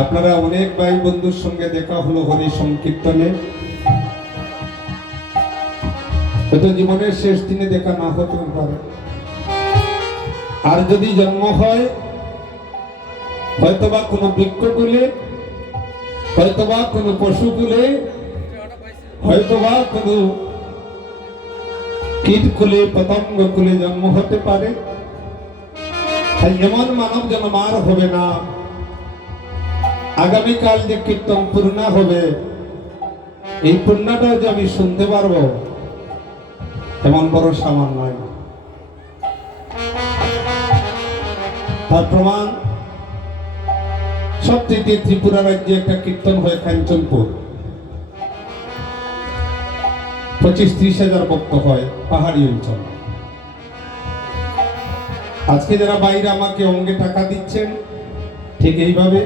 আপনারা অনেক ভাই বন্ধুর সঙ্গে দেখা হলো হরি সংকীর্তনে। হয়তো জীবনের শেষ দিনে দেখা না হতে পারে। আর যদি জন্ম হয়, হয়তোবা কোনো বৃক্ষ কুলে হয়তোবা কোনো পশু কুলে হয়তোবা কোনো কীট কুলে, পতঙ্গ কুলে জন্ম হতে পারে। এমন মানব জন্মার হবে না। আগামীকাল যে কীর্তন পূর্ণা হবে, এই পূর্ণটা যে আমি শুনতে পারব এমন বড় সামান নয়। তার প্রমাণ, সবচেয়ে ত্রিপুরা রাজ্যে একটা কীর্তন হয় কাঞ্চনপুর। পঁচিশ ত্রিশ হাজার ভক্ত হয় পাহাড়ি অঞ্চল। আজকে যারা বাইরে আমাকে অঙ্গে টাকা দিচ্ছেন, ঠিক এইভাবে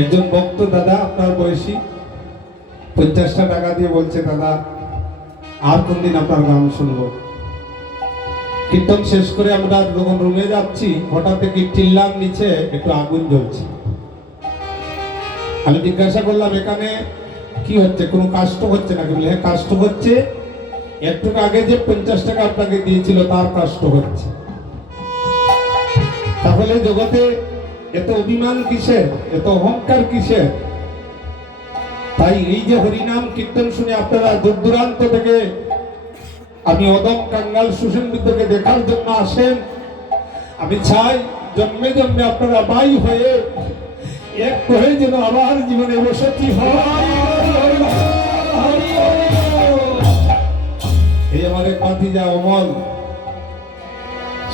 একজন ভক্ত দাদা আপনার বয়সী, পঞ্চাশটা টাকা দিয়ে বলছে, দাদা, আর কোন দিন আপনার গান শুনব? কীর্তন শেষ করে আমরা যখন রুমে যাচ্ছি, হঠাৎ কি চিল্লার নিচে একটু আগুন জ্বলছে। আমি জিজ্ঞাসা করলাম, এখানে কি হচ্ছে? কোনো কাষ্ট হচ্ছে নাকি? বলে হ্যাঁ কাষ্ট হচ্ছে। একটু আগে যে পঞ্চাশ টাকা আপনাকে দিয়েছিল, তার কাষ্ট হচ্ছে। তাহলে জগতে এত অভিমান কিসের? এত অহংকার কিসের? তাই এই যে হরিনাম কীর্তন শুনে আপনারা দূর দূরান্ত থেকে আমি অদম কাঙ্গাল সুসংবিদ্যকে দেখার জন্য আসেন। আমি চাই জন্মে জন্মে আপনারা বাই হয়ে এক হয়ে যেন আবার জীবনে বসতি হয়। এই আমার এক ভাতিজা অমল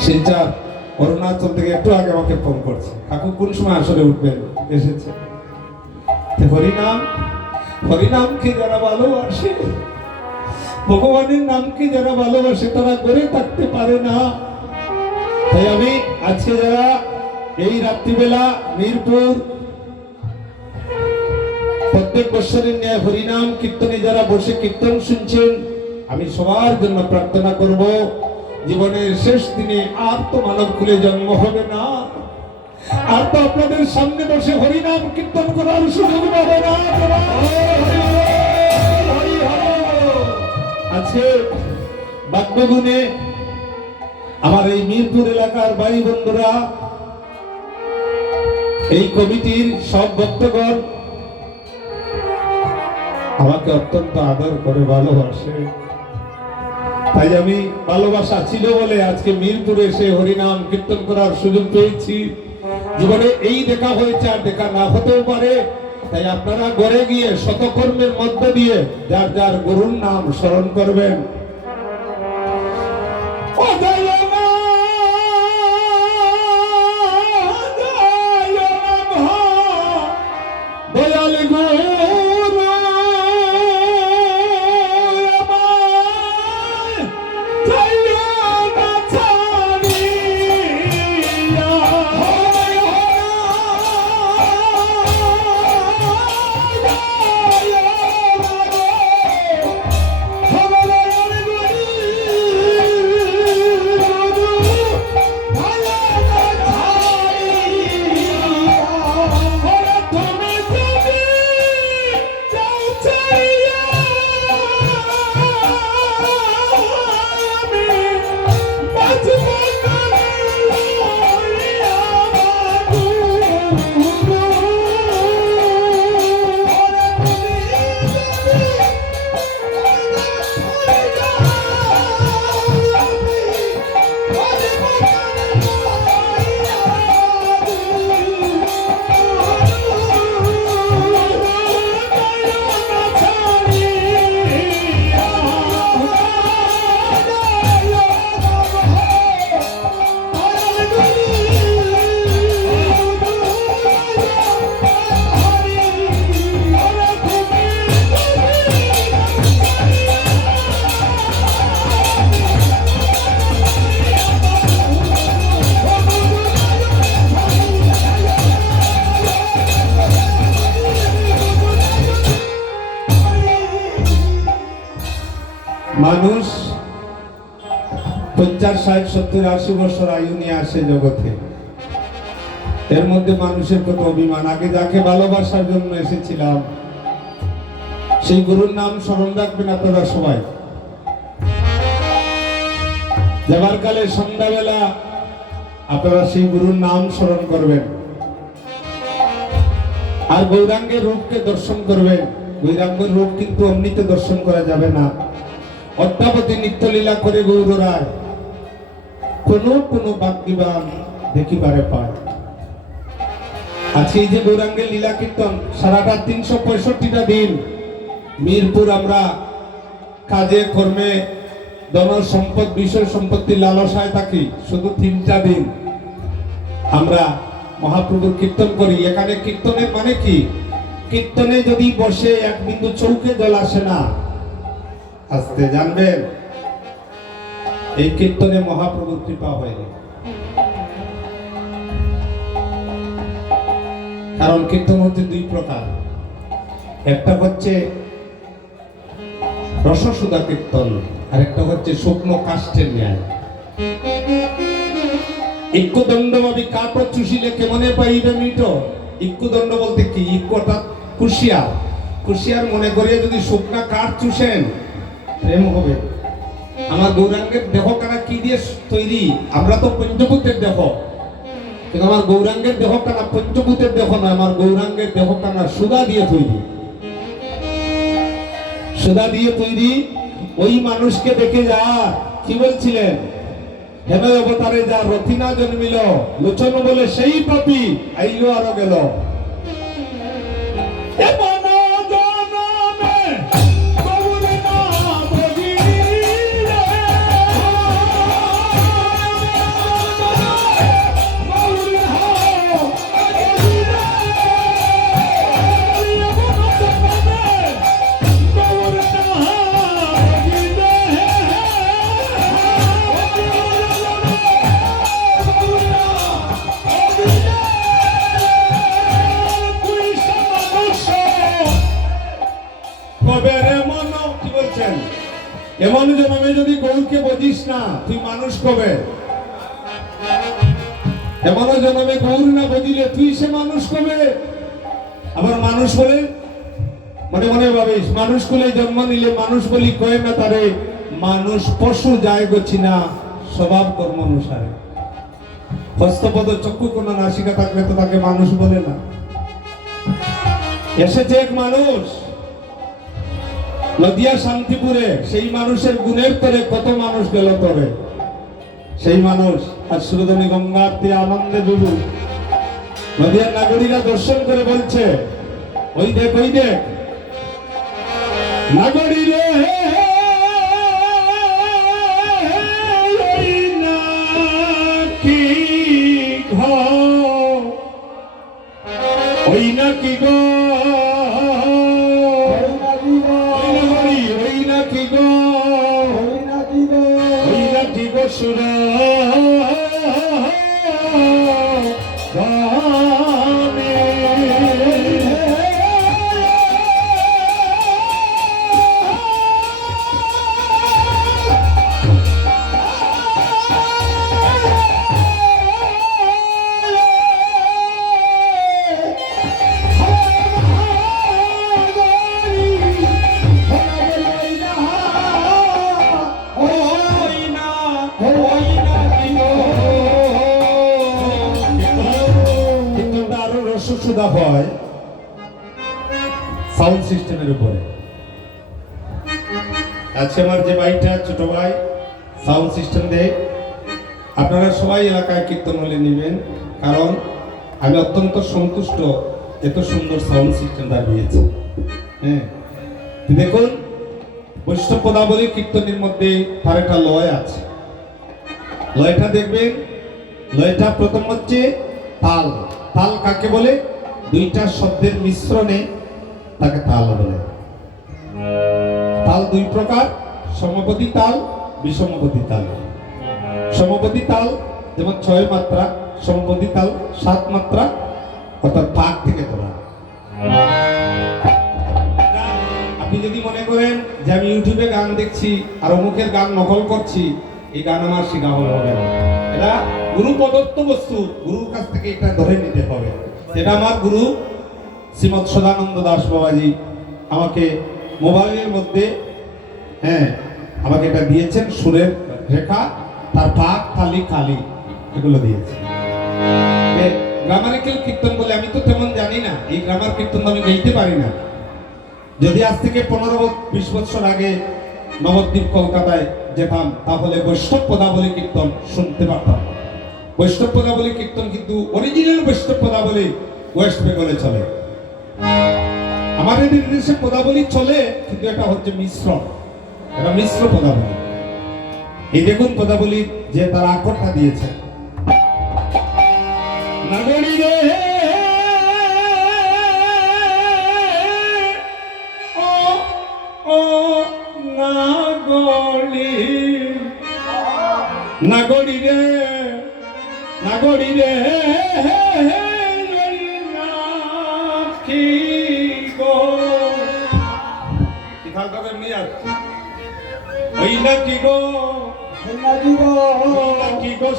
শিলচার অরুণাচল থেকে একটু আগে আমাকে ফোন করছে। কাকু, কোন সময় আসলে উঠবেন? এসেছে। হরিনাম, হরিনামকে যারা ভালোবাসে, ভগবানের নামকে যারা ভালোবাসে, তারা করে থাকতে পারে না। তাই আমি আজকে যারা এই রাত্রিবেলা মিরপুর প্রত্যেক বছরের ন্যায় হরিনাম কীর্তনে যারা বসে কীর্তন শুনছেন, আমি সবার জন্য প্রার্থনা করব। জীবনের শেষ দিনে আর তো মানব কুলে জন্ম হবে না। আর তো আপনাদের সামনে বসে হরিনাম কীর্তন করার সুযোগ পাবে না। আছে বাক্যগুণে আমার এই মিরপুর এলাকার ভাই বন্ধুরা, এই কমিটির সব ভক্তগণ, আমাকে অত্যন্ত আদর করে ভালোবাসে। তাই আমি ভালোবাসা ছিল বলে আজকে মিরপুরে এসে হরিনাম কীর্তন করার সুযোগ পেয়েছি। জীবনে এই দেখা হয়েছে আর দেখা না হতেও পারে। তাই আপনারা গড়ে গিয়ে শতকর্মের মধ্য দিয়ে যার যার গরুর নাম স্মরণ করবেন। সত্তর আশি বছর আয়ু নিয়ে আসে জগতে। এর মধ্যে মানুষের কত অভিমান? আগে যাকে ভালোবাসার জন্য এসেছিলাম, সেই গুরুর নাম স্মরণ রাখবেন আপনারা সবাই। যাবার কালে সন্ধ্যাবেলা আপনারা সেই গুরুর নাম স্মরণ করবেন। আর গৌরাঙ্গের রূপকে দর্শন করবেন। গৌরাঙ্গের রূপ কিন্তু অমনিতে দর্শন করা যাবে না। অদ্যাবধি নিত্যলীলা করে গৌরায় কোন কোন বাগ্যবান দেখিবারে পায়। আজকে এই যে গৌরাঙ্গের লীলা কীর্তন সারাটা তিনশো পঁয়ষট্টিটা দিন। মিরপুর আমরা কাজে, কর্মে, ধন সম্পদ, বিষয় সম্পত্তি লালসায় থাকি, শুধু তিনটা দিন। আমরা মহাপ্রভুর কীর্তন করি। এখানে কীর্তনের মানে কি? কীর্তনে যদি বসে এক বিন্দু চৌকে জল আসে না, আসতে জানবেন এই কীর্তনে মহাপ্রভুর কৃপা হয়নি কারণ কীর্তন হচ্ছে দুই প্রকার। একটা হচ্ছে রসসুদা কীর্তন, আর একটা হচ্ছে শুকনো কাষ্টের ন্যায়। ইক্কুদণ্ড ভাবি কাঠ চুষিলে কেমনে পাইবে মিট? ইক্কুদণ্ড বলতে কি? অর্থাৎ কুশিয়ার। কুশিয়ার মনে করিয়ে যদি শুকনা কাঠ চুষেন, প্রেম হবে। আমার গৌরাঙ্গের দেহ কানা কি দিয়ে তৈরি? আমরা তো পঞ্চভূতের দেহ কিন্তু আমার গৌরাঙ্গের দেহ কানা পঞ্চভূতের দেহ না, আমার গৌরাঙ্গের দেহ কানা সুদা দিয়ে তৈরি। সুদা দিয়ে তৈরি, ওই মানুষকে দেখে যা, কি বলছিলেন? হেন অবতারে যা রথিনা জন্মিল, লোচন বলে সেই পাপি, আইলো আরও গেল। এমন যদি গৌরকে বুঝিস না, তুই মানুষ কবে? এমন জন্মে গৌর না বুঝিলে তুই সে মানুষ কবে? আবার মানুষ বলে, মনে মনে ভাবিস, মানুষ কুলে জন্ম নিলে মানুষ বলি কয়ে না তারে মানুষ পশু যায় গছি না স্বভাব কর্ম অনুসারে। হস্তপদ চক্ষু কোন নাসিকা থাকলে তো তাকে মানুষ বলে না। এসেছে এক মানুষ। নদিয়া, শান্তিপুরে সেই মানুষের গুণের তরে কত মানুষ গেল তবে সেই মানুষ আর সুরধনী গঙ্গারতি আনন্দে ডুবু। নদিয়ার নাগরিকরা দর্শন করে বলছে, ওই দেখ ওই দেখ। নাগরী রে নাকি ঘর? ওই নাকি গো নাকি সাউন্ড সিস্টেম দেয় আপনারা সবাই এলাকায় কীর্তন হলে নেবেন, কারণ আমি অত্যন্ত সন্তুষ্ট এত সুন্দর সাউন্ড সিস্টেম দাঁড়িয়েছে হ্যাঁ। দেখুন, বৈষ্ণব পদাবলী কীর্তনের মধ্যে তার একটা লয় আছে। লয়টা দেখবেন, লয়টা প্রথম হচ্ছে তাল। তাল কাকে বলে? দুইটা শব্দের মিশ্রণে তাকে তাল বলে। তাল দুই প্রকার, সমপতি তাল বিষমপতি তাল। সমপতি তাল যেমন ছয় মাত্রা, সমপতি তাল সাত মাত্রা, অর্থাৎ পাক থেকে তোলা। আপনি যদি মনে করেন যে আমি ইউটিউবে গান দেখছি, আর অমুকের গান নকল করছি, এই গান আমার শেখা হলে হবে না। এটা গুরু প্রদত্ত বস্তু, গুরুর কাছ থেকে এটা ধরে নিতে হবে। এটা আমার গুরু শ্রীমৎ সদানন্দ দাস বাবাজি আমাকে মোবাইলের মধ্যে হ্যাঁ আমাকে এটা দিয়েছেন সুরের রেখা, তার পাক, তালি, কালি, এগুলো দিয়েছে। গ্রামারিক্যাল কীর্তন বলে, আমি তো তেমন জানি না, এই গ্রামার কীর্তন আমি গাইতে পারি না। যদি আজ থেকে পনেরো বিশ বছর আগে নবদ্বীপ কলকাতায় যেতাম, তাহলে বৈষ্ণব পদাবলী কীর্তন শুনতে পারতাম। বৈষ্ণব পদাবলী কীর্তন কিন্তু অরিজিনাল বৈষ্ণব পদাবলী ওয়েস্ট বেঙ্গলে চলে। আমাদের এই দেশে পদাবলী চলে, কিন্তু এটা হচ্ছে মিশ্র এটা মিশ্র পদাবলী। এই দেখুন পদাবলীর যে তার আকরটা দিয়েছে। নাগরী রে নাগরী নাগরী রে নাগরী রে। নাকি গো নাকি গো নাকি গো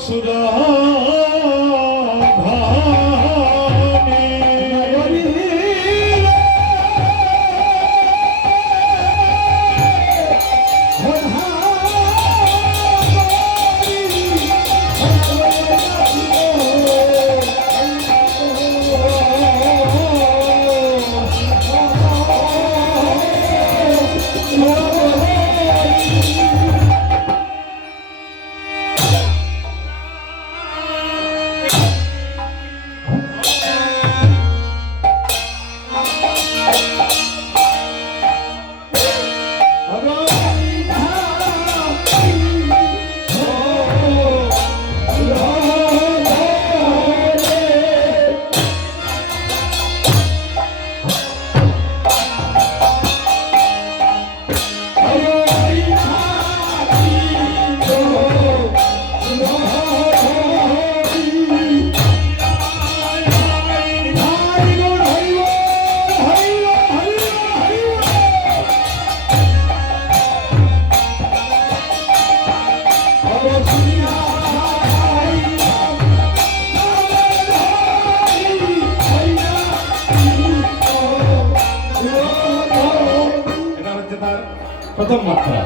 প্রথম মাত্রা।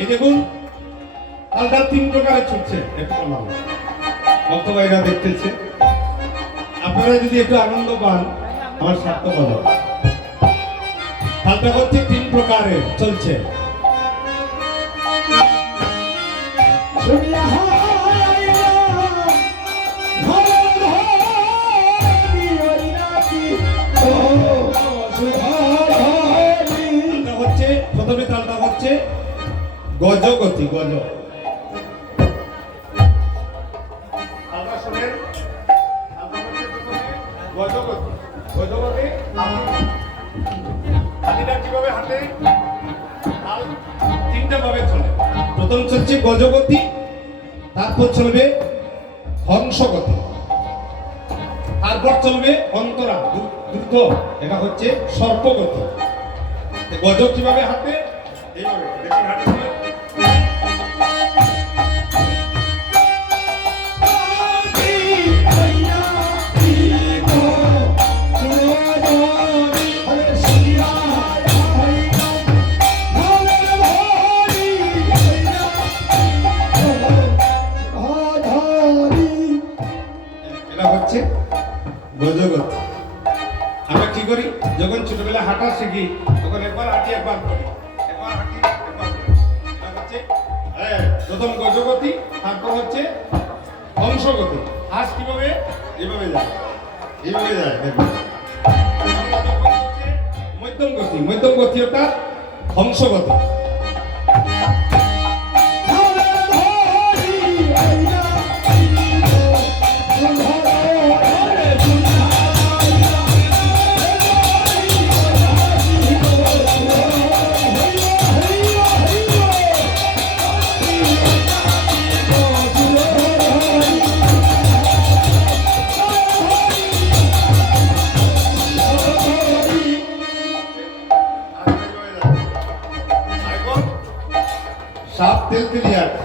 এই দেখুন তালটা তিন প্রকারে ছুটছে। একটু বললাম ভক্ত ভাইরা দেখতেছে। আপনারা যদি একটু আনন্দ পান, আমার সার্থক হলো তালটা হচ্ছে তিন প্রকারে চলছে। তালটা প্রথমে তালটা হচ্ছে গজ। তালটা হচ্ছে প্রথমে চলছে গজগতি, তারপর চলবে হংসগতি। তারপর চলবে অন্তরা, দ্রু- দ্রুত। এটা হচ্ছে সর্পগতি। তো গজ কীভাবে হাঁটে এইভাবে দেখুন হাঁটে হচ্ছে গজগতি আমরা কি করি? যখন ছোটবেলা হাঁটা শিখি একবার হাঁটি একবার। করি একবার হাঁটি একবার। করি। হচ্ছে হ্যাঁ, প্রথম গজগতি তারপর হচ্ছে বংশগতি হাঁস কীভাবে? এভাবে যায়। এভাবে যায় মধ্যম গতি মধ্যম গতি অর্থাৎ হংসগতি Abdülkülyer.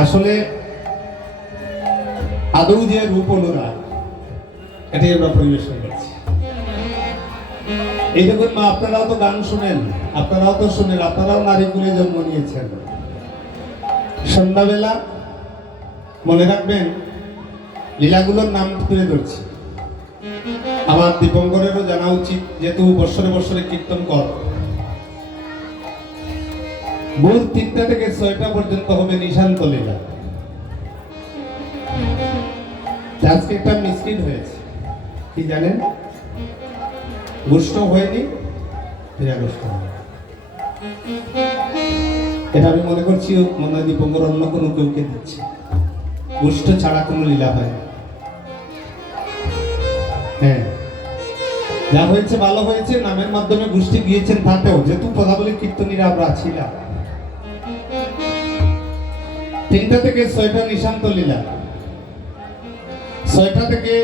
আসলে আদৌ যে রূপ অনুরাগ এটাই আমরা পরিবেশন করছি। এই দেখুন মা, আপনারাও তো গান শুনেন, আপনারাও তো শুনেন, আপনারাও নারী কুলে জন্ম নিয়েছেন। সন্ধ্যাবেলা মনে রাখবেন, লীলাগুলোর নাম তুলে ধরছি। আমার দীপঙ্করেরও জানা উচিত, যেহেতু বৎসরে বৎসরে কীর্তন কর। ভোর তিনটা থেকে ছয়টা পর্যন্ত হবে নিশান্ত লীলা আজকে একটা মিসকিট হয়েছে। কি জানেন? হয়নি? এটা আমি মনে করছি মনে হয় দীপঙ্কর অন্য কোনো কেউকে দিচ্ছে। ছাড়া কোনো লীলা হয় হ্যাঁ। যা হয়েছে ভালো হয়েছে, নামের মাধ্যমে গোষ্ঠী গিয়েছেন তাতেও। যেহেতু কথা বলে কীর্তনীরা আমরা ছিলাম। তিনটা থেকে ছয়টা নিশান্ত লীলা। ছয়টা থেকে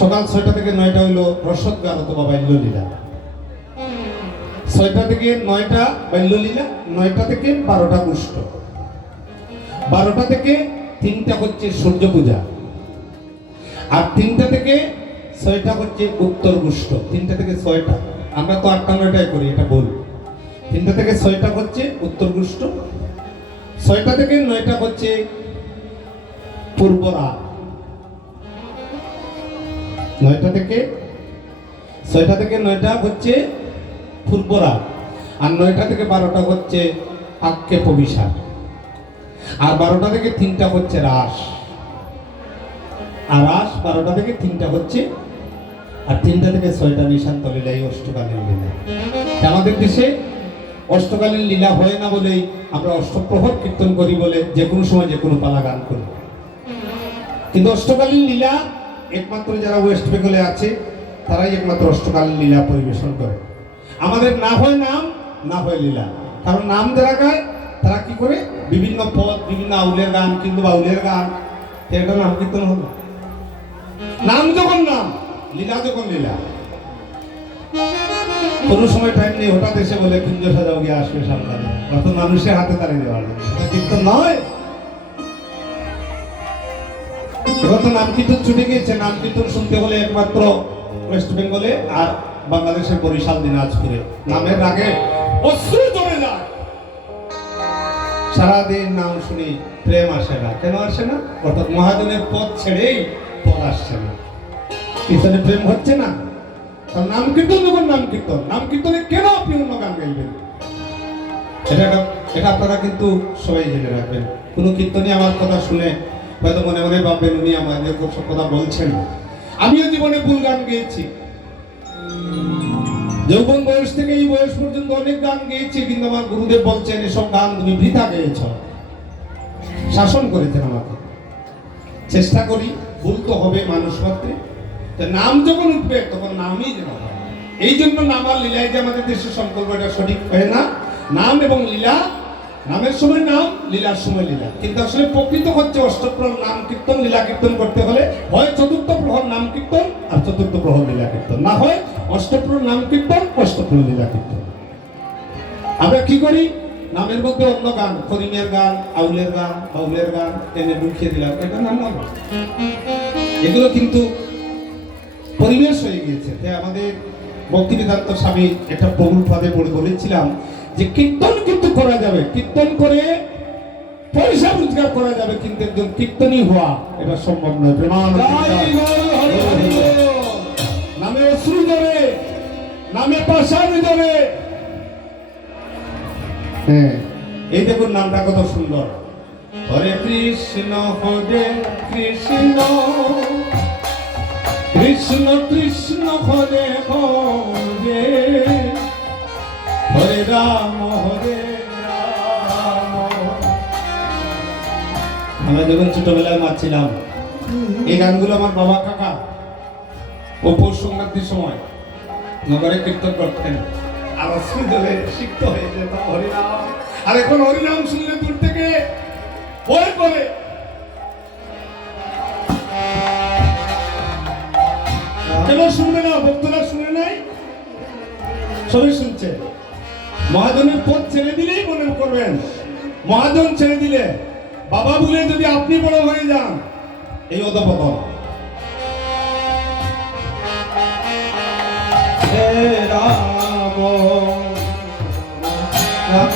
সকাল ছয়টা থেকে নয়টা হইল রসদগান অথবা বাল্যলীলা ছয়টা থেকে নয়টা বাল্যলীলা নয়টা থেকে বারোটা গোষ্ঠ বারোটা থেকে তিনটা হচ্ছে সূর্য পূজা। আর তিনটা থেকে ছয়টা হচ্ছে উত্তর গোষ্ঠ তিনটা থেকে ছয়টা। আমরা তো আটটা নয়টায় করি, এটা বল তিনটা থেকে ছয়টা হচ্ছে উত্তর গোষ্ঠ ছয়টা থেকে নয়টা হচ্ছে পূর্বরা। নয়টা থেকে, ছয়টা থেকে নয়টা হচ্ছে পূর্বরা আর নয়টা থেকে বারোটা হচ্ছে আক্ষেপ অভিশাপ আর বারোটা থেকে তিনটা হচ্ছে রাস আর রাস বারোটা থেকে তিনটা হচ্ছে, আর তিনটা থেকে ছয়টা নিশান্ত লীলা এই অষ্টকালীন লীলা আমাদের দেশে অষ্টকালীন লীলা হয় না বলেই আমরা অষ্টপ্রহর কীর্তন করি বলে যে কোনো সময় যে কোনো পালা গান করি। কিন্তু অষ্টকালীন লীলা একমাত্র যারা ওয়েস্ট বেঙ্গলে আছে, তারাই একমাত্র অষ্টকালীন লীলা পরিবেশন করে। আমাদের না হয় নাম, না হয় লীলা। কারণ নাম যারা গায়, তারা কি করে? বিভিন্ন পদ, বিভিন্ন আউলের গান কিন্তু বাউলের গান। এটা নাম কীর্তন হলো নাম যখন নাম, লীলা যখন লীলা। কোনো সময় টাইম নেই, হঠাৎ এসে বলে, কুঞ্জ সাজাও গিয়ে আসবে সামনে কত মানুষের হাতে তাড়িয়ে দেওয়া যায় এটা কীর্তন নয়? এবার তো নাম কীর্তন ছুটে গিয়েছে। নাম কীর্তন শুনতে হলে একমাত্র ওয়েস্ট বেঙ্গলে আর বাংলাদেশের বরিশাল, দিনাজপুরে। নামের আগে অশ্রু জমে যায়। সারাদিন নাম শুনি, প্রেম আসে না। কেন আসে না? অর্থাৎ মহাজনের পথ ছেড়েই পথ আসছে না। পিছনে প্রেম হচ্ছে না? তার নাম কীর্তন যখন, নাম কীর্তন। নাম কীর্তনে কেন আপনি অন্য গান গাইবেন? এটা এটা আপনারা কিন্তু সবাই জেনে রাখবেন। কোনো কীর্তনই আমার কথা শুনে হয়তো মনে মনে ভাববেন উনি এরকম সব কথা বলছেন। আমিও জীবনে ভুল গান গেয়েছি। যৌবন বয়স থেকে এই বয়স পর্যন্ত অনেক গান গেয়েছি, কিন্তু আমার গুরুদেব বলছেন, এসব গান তুমি বৃথা গেয়েছ। শাসন করেছেন আমাকে। চেষ্টা করি, ভুল তো হবে মানুষ মাত্রে। নাম যখন উঠবে, তখন নামই যেন এই জন্য নাম আর লীলায় যে আমাদের দেশের এটা সঠিক হয় না। নাম এবং লীলা, নামের সময় নাম, লীলার সময় লীলা। কিন্তু আসলে প্রকৃত হচ্ছে অষ্টপ্রহর নাম কীর্তন, লীলা কীর্তন করতে হলে হয় চতুর্থ প্রহর নাম কীর্তন আর চতুর্থ প্রহর লীলা কীর্তন। না হয় অষ্টপ্রহর নাম কীর্তন, অষ্টপ্রহর লীলা কীর্তন। আমরা কি করি? নামের মধ্যে অন্য গান, করিমের গান, আউলের গান, বাউলের গান এনে ঢুকিয়ে দিলাম। এটা নাম নাম এগুলো কিন্তু পরিবেশ হয়ে গিয়েছে। তাই আমাদের ভক্তিবেদান্ত স্বামী একটা প্রভুর ফাঁদে পড়ে বলেছিলাম যে কীর্তন কিন্তু করা যাবে। কীর্তন করে পয়সা রোজগার করা যাবে কিন্তু একজন কীর্তনী হওয়া এটা সম্ভব নয়। প্রেমানন্দ নামে অশ্রু ধরে নামে পাশান ধরে হ্যাঁ এই দেখুন নামটা কত সুন্দর। হরে কৃষ্ণ হরে কৃষ্ণ। কৃষ্ণ কৃষ্ণ হরে হরে। হরে রাম হরে রাম। আমরা যখন ছোটবেলায় মারছিলাম, এই গানগুলো আমার বাবা কাকা ও পৌষ সংক্রান্তির সময় নগরে কীর্তন করতেন। আর অশ্রু জলে সিক্ত হয়ে যেত হরিনাম। আর এখন হরিনাম শুনলে দূর থেকে ভয় করে। কেন শুনবে না, ভক্তরা শুনে নাই, সবাই শুনছে। মহাজনের পথ ছেড়ে দিলেই মনে করবেন। মহাজন ছেড়ে দিলে, বাবা বলে যদি আপনি বড় হয়ে যান, এই অধপতন। হে রাম রাম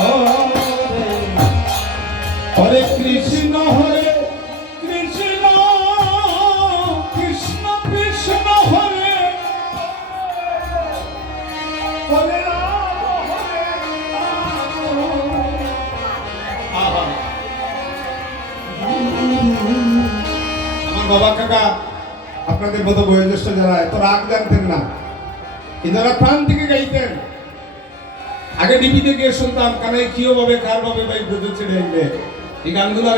হরে বাবা কাকা, আপনাদের মতো বয়োজ্যেষ্ঠ যারা এত রাগ জানতেন না, এনারা প্রাণ থেকে গাইতেন। আগে ডিবিতে গিয়ে শুনতাম, কানে কিও ভাবে কার ভাবে ভাই বুঝে ছেড়ে এই গানগুলো